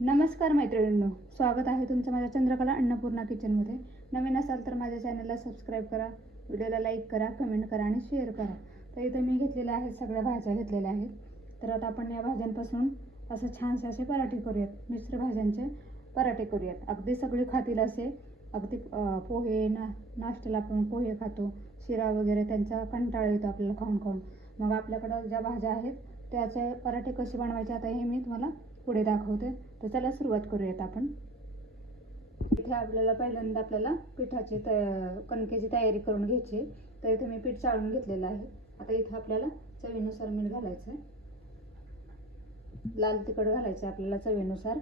नमस्कार मैत्रिणींनो स्वागत आहे तुमचं माझ्या चंद्रकला अन्नपूर्णा किचनमध्ये नवीन असाल तर माझ्या चॅनलला सबस्क्राईब करा व्हिडिओला लाईक करा कमेंट करा आणि शेअर करा. तर इथं मी घेतलेल्या आहेत सगळ्या भाज्या घेतलेल्या आहेत. तर आता आपण या भाज्यांपासून असं छानसे असे पराठे करूयात. मिश्र भाज्यांचे पराठे करूयात. अगदी सगळे खातील असे अगदी पोहे ना नाश्त्याला आपण पोहे खातो शिरा वगैरे त्यांचा कंटाळा येतो आपल्याला खाऊन खाऊन. मग आपल्याकडं ज्या भाज्या आहेत त्याचे पराठे कसे बनवायचे आता हे मी तुम्हाला पुढे दाखवते. तर त्याला सुरुवात करूयात आपण. इथे आपल्याला पहिल्यांदा आपल्याला पिठाची त कणकेची तयारी करून घ्यायची तर इथे मी पीठ चाळून घेतलेलं आहे. आता इथं आपल्याला चवीनुसार मीठ घालायचं आहे. लाल तिखट घालायचं आहे आपल्याला चवीनुसार.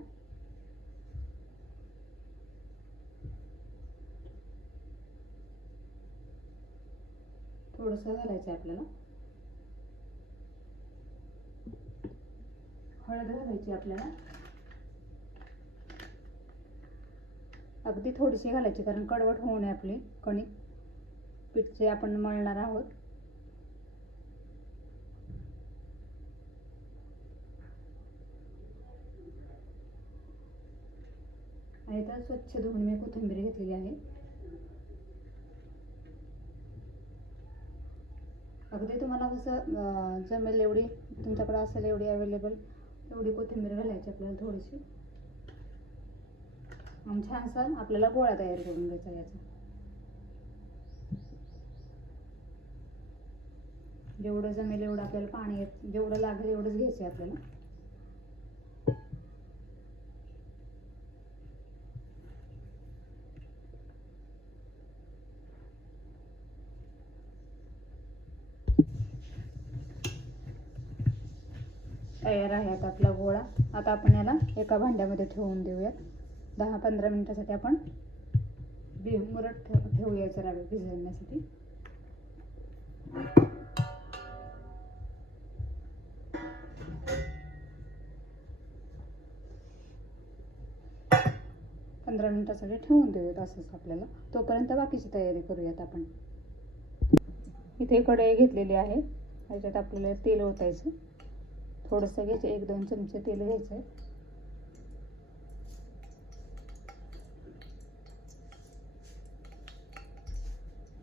थोडंसं घालायचं आहे आपल्याला. हळद घालायची आपल्याला. अगदी थोडीशी घालायची कारण कडवट होऊ नये आपली कणिक. पीठ जे आपण मळणार आहोत. आणि तर स्वच्छ धुवून मी कोथिंबीर घेतलेली आहे. अगदी तुम्हाला कसं जमेल एवढी तुमच्याकडे असेल एवढी अवेलेबल एवढी कोथिंबीर घालायची आपल्याला थोडीशी. आणि छानसा आपल्याला गोळा तयार करून घ्यायचा याचा. जेवढं जमेल एवढं आपल्याला पाणी जेवढं लागेल एवढंच घ्यायचं आहे आपल्याला. तयार आहे आता आपला गोळा. आता आपण याला एका भांड्यामध्ये ठेवून देऊयात. दहा पंधरा मिनटासाठी आपण बी मुरट ठेव ठेवूया जरा भिजवण्यासाठी. पंधरा मिनटासाठी ठेवून देऊयात असंच आपल्याला. तोपर्यंत बाकीची तयारी करूयात आपण. इथे कढई घेतलेली आहे. त्याच्यात आपल्याला तेल ओतायचं. थोडंसं घ्यायचं एक दोन चमचे तेल घ्यायचं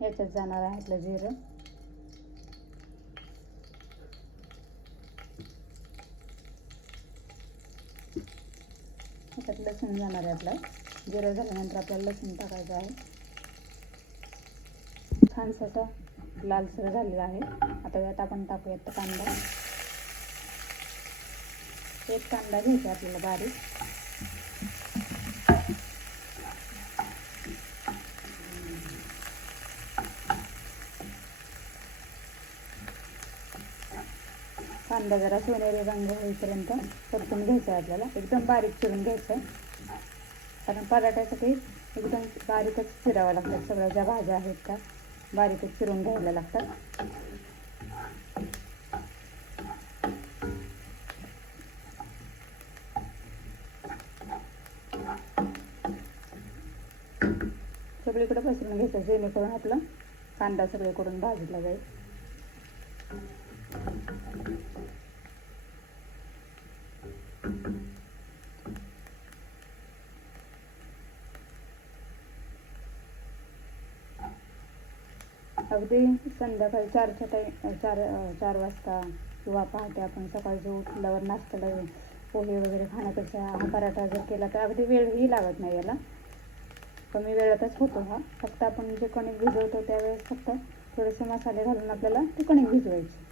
याच्यात जाणार आहे आपलं जिरं. ह्याच्यात लसूण जाणार आहे आपलं. जिरं झाल्यानंतर आपल्याला लसूण टाकायचं आहे. छानसा लालसर झालेला आहे. आता यात आपण टाकूयात कांदा. एक कांदा घ्यायचा आपल्याला बारीक. कांदा जरा सोनेरी रंग होईपर्यंत परतून घ्यायचा आहे आपल्याला. एकदम बारीक चिरून घ्यायचं आहे. कारण पराठ्यासाठी एकदम बारीकच चिरावं लागतात. सगळ्या ज्या भाज्या आहेत त्या बारीकच चिरून घ्यायला लागतात. सगळीकडे पसरून घ्यायचं जेणेकरून आपला कांदा सगळीकडून भाजला जाईल. अगदी संध्याकाळी चारच्या टाईम चार चार वाजता किंवा पहाटे आपण सकाळी उठल्यावर नाश्त्याला पोहे वगैरे खाण्यापेक्षा हा पराठा जर केला तर अगदी वेळही लागत नाही याला. कमी वेळातच होतो हा. फक्त आपण जे कणिक भिजवतो त्यावेळेस फक्त थोडेसे मसाले घालून आपल्याला ते कणिक भिजवायची.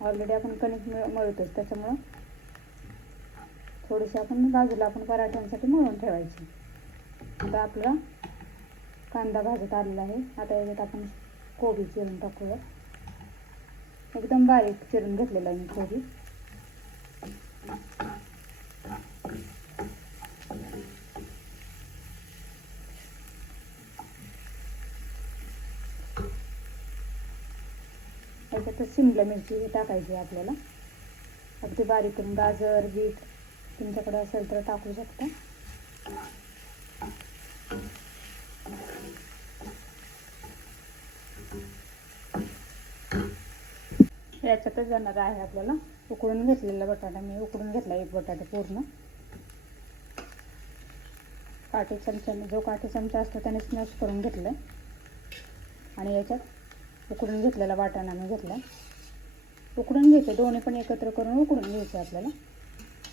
ऑलरेडी आपण कणिक मिळ मळतोच त्याच्यामुळं थोडेसे आपण बाजूला आपण पराठ्यांसाठी मळून ठेवायची. आता आपला कांदा भाजत आलेला आहे. आता याच्यात आपण कोबी चिरून टाकूया. एकदम बारीक चिरून घेतलेला आहे मी कोबी. याच्यातच शिमला मिरची ही टाकायची आहे आपल्याला. अगदी बारीक करून गाजर बीट तुमच्याकडे असेल तर टाकू शकता. याच्यातच जाणार आहे आपल्याला. उकडून घेतलेला बटाटा. मी उकडून घेतला एक बटाटा पूर्ण. काटे चमच्याने जो काटे चमचा असतो त्याने स्मॅश करून घेतलं आणि याच्यात उकडून घेतलेला वाटाणा मी घेतला. उकडून घ्यायचं दोन्ही पण एकत्र करून उकडून घ्यायचं आपल्याला.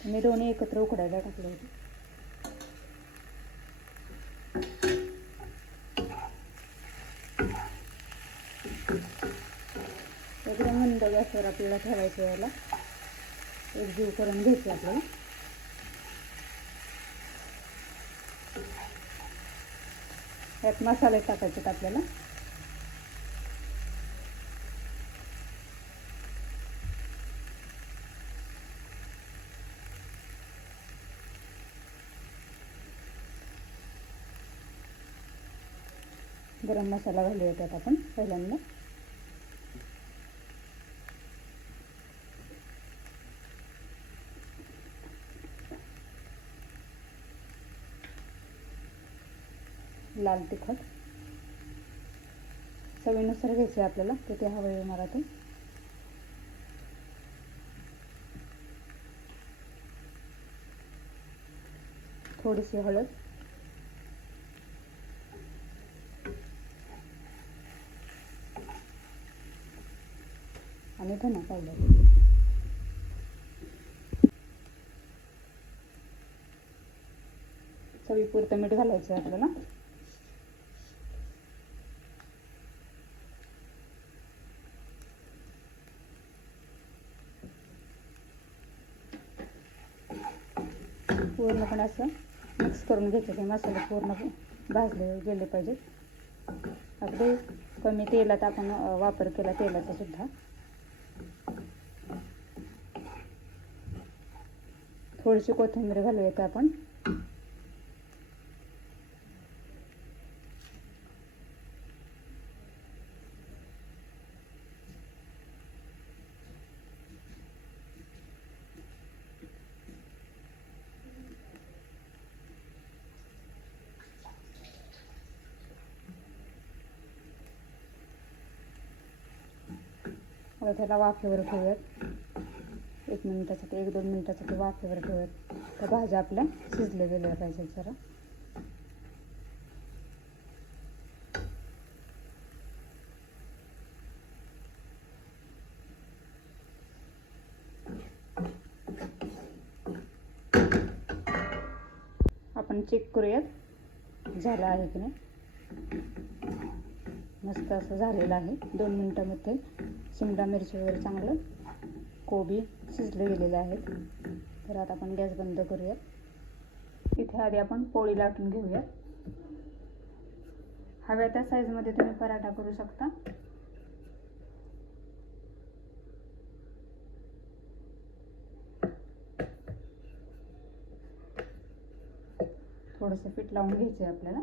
मी दोन्ही एकत्र उकडायला टाकले होते. एकदम मंद गॅसवर आपल्याला ठेवायचं याला. एक जीव करून घ्यायचं आपल्याला. यात मसाले टाकायचे आपल्याला. गरम मसाला घालूया त्यात आपण पहिल्यांदा. लाल तिखट. चवीनुसार आहे आपल्याला किती हवं आहे मला ते थोडीशी हळद. आणि धना पावडर. चवीपुरतं मीठ घालायचं आहे आपल्याला. पूर्णपणे असं मिक्स करून घ्यायचं. ते मसाले पूर्ण भाजले गेले पाहिजेत. अगदी कमी तेलात आपण वापर केला तेलाचा सुद्धा. थोडीशी कोथिंबीर घालूयात आपण. त्याला वाफेवर ठेवूयात. एक मिनटासाठी एक दोन मिनटासाठी वाफेवर ठेवत त्या भाज्या आपल्या शिजल्या गेल्या पाहिजेत जरा. आपण चेक करूयात झालं आहे की नाही? मस्त असं झालेलं आहे. दोन मिनटामध्ये शिमला मिरची वगैरे चांगलं कोबी शिजले गेलेले आहेत. तर आता आपण गॅस बंद करूया इथे आधी आपण पोळी लाटून घेऊयात. हव्या त्या साईजमध्ये तुम्ही पराठा करू शकता. थोडंसं पीठ लावून घ्यायचं आहे आपल्याला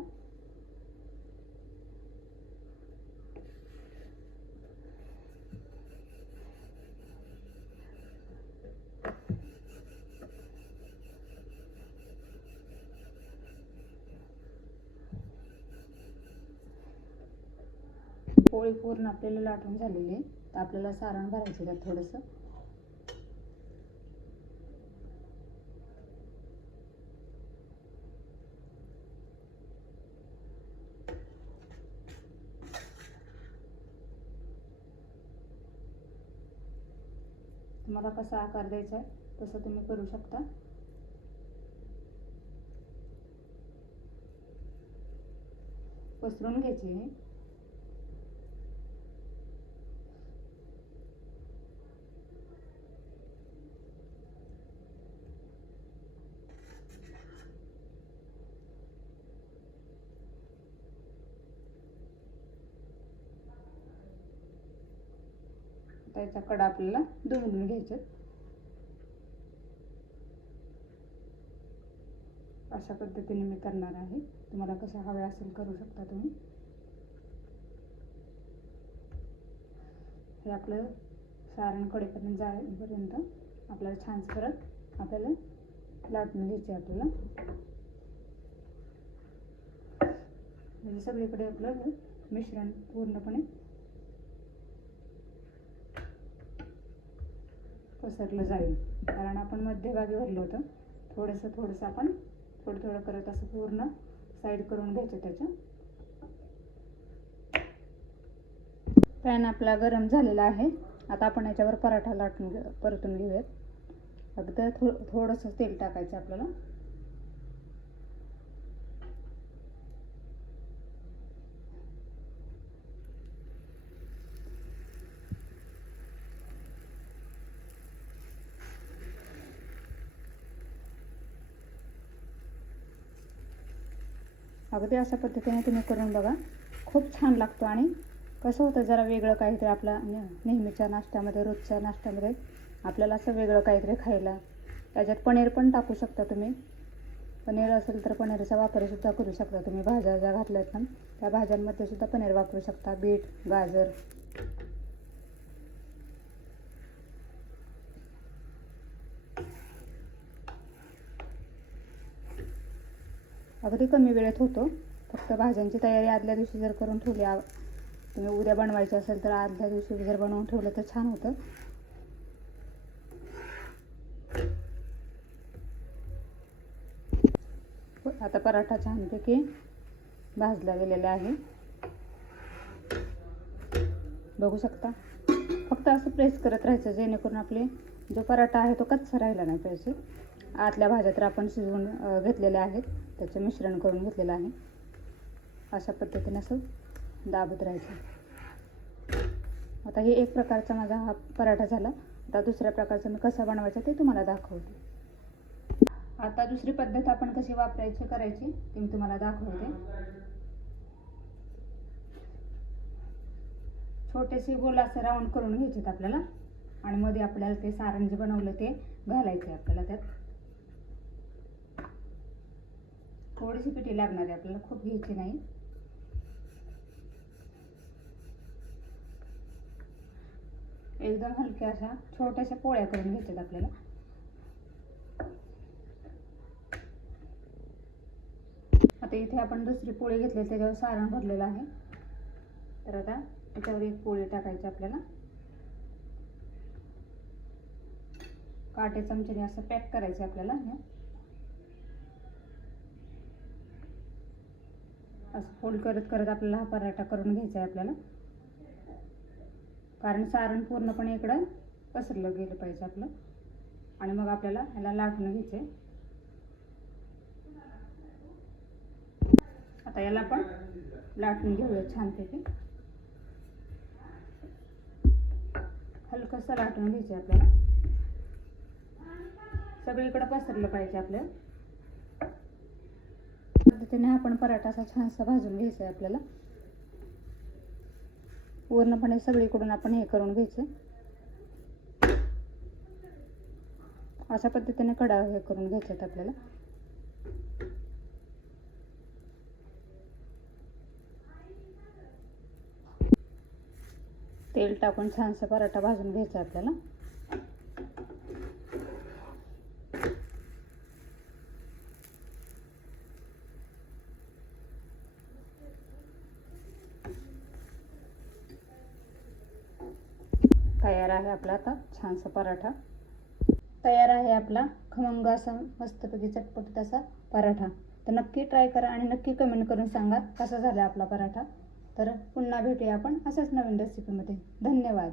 पोळी पूर्ण आपल्याला लाटून झालेली आहे. तर आपल्याला सारण भरायचं त्यात थोडंसं. तुम्हाला कसा आकार द्यायचा आहे तसं तुम्ही करू शकता. पसरून घ्यायची हे त्याच्या कडा आपल्याला दुमडून घ्यायच्यात अशा पद्धतीने मी करणार आहे. तुम्हाला कसं हवे असेल करू शकता तुम्ही. हे आपलं सारण कडेपर्यंत जाईपर्यंत आपल्याला छान परत आपल्याला लाटून घ्यायचे आपल्याला. म्हणजे सगळीकडे आपलं मिश्रण पूर्णपणे पसरलं जाईल. कारण आपण मध्यभागी भरलं होतं. थोडंसं थोडंसं आपण थोडं थोडं करत असं पूर्ण साईड करून घ्यायचं त्याच्या. पॅन आपला गरम झालेला आहे. आता आपण याच्यावर पराठा लाटून परतून घेऊयात. अगदी थो थोडंसं तेल टाकायचं आपल्याला. अगदी अशा पद्धतीने तुम्ही करून बघा. खूप छान लागतो आणि कसं होतं जरा वेगळं काहीतरी आपला नेहमीच्या नाश्त्यामध्ये रोजच्या नाश्त्यामध्ये आपल्याला असं वेगळं काहीतरी खायला. त्याच्यात पनीर पण टाकू शकता तुम्ही. पनीर असेल तर पनीरचा वापरसुद्धा करू शकता तुम्ही. भाज्या ज्या घातल्यात ना त्या भाज्यांमध्ये सुद्धा पनीर वापरू शकता. बीट गाजर अगदी कमी वेळेत होतो. फक्त भाज्यांची तयारी आदल्या दिवशी जर करून ठेवली तुम्ही उद्या बनवायची असेल तर आदल्या दिवशी जर बनवून ठेवलं तर छान होतं. आता पराठा छानपैकी भाजला गेलेला आहे. बघू शकता. फक्त असं प्रेस करत राहायचं जेणेकरून आपले जो पराठा आहे तो कच्चा राहिला नाही पाहिजे. आतल्या भाज्या तर आपण शिजवून घेतलेल्या आहेत. त्याचे मिश्रण करून घेतलेलं आहे. अशा पद्धतीने असं दाबत राहायचं. आता हे एक प्रकारचा माझा हा पराठा झाला. आता दुसऱ्या प्रकारचा मी कसा बनवायचा ते तुम्हाला दाखवते. आता दुसरी पद्धत आपण कशी वापरायची करायची ती मी तुम्हाला दाखवते. छोटेसे गोल असं राऊंड करून घ्यायचेत आपल्याला. आणि मध्ये आपल्याला ते सारण जे बनवलं ते घालायचं आहे आपल्याला त्यात. थोडीशी पिठी लागणार आहे आपल्याला खूप घ्यायची नाही. एकदम हलक्या अशा छोट्याशा पोळ्या करून घ्यायच्यात आपल्याला. आता इथे आपण दुसरी पोळी घेतली त्याच्यावर सारण भरलेलं आहे. तर आता त्याच्यावर एक पोळी टाकायची आपल्याला. काटे चमच्याने असं पॅक करायचं आपल्याला हे. असं फोल्ड करत करत आपल्याला हा पराठा करून घ्यायचा आहे आपल्याला. कारण सारण पूर्णपणे इकडं पसरलं गेलं पाहिजे आपलं. आणि मग आपल्याला ह्याला लाटून घ्यायचं आहे. आता याला आपण लाटून घेऊया छानपैकी. हलकंसं लाटून घ्यायचं आहे आपल्याला. सगळीकडं पसरलं पाहिजे आपल्याला पद्धतीने आपण पराठा असा छानसा भाजून घ्यायचा आहे आपल्याला. पूर्णपणे सगळीकडून आपण हे करून घ्यायचं अशा पद्धतीने कडा हे करून घ्यायचे आहेत आपल्याला. तेल टाकून छानसा पराठा भाजून घ्यायचा आपल्याला. तयार आहे आपला आता छानसा पराठा. तयार आहे आपला खमंग असा मस्तपैकी चटपटीत असा पराठा. तर नक्की ट्राय करा आणि नक्की कमेंट करून सांगा कसा झाला आपला पराठा. तर पुन्हा भेटूया आपण अशाच नवीन रेसिपीमध्ये धन्यवाद.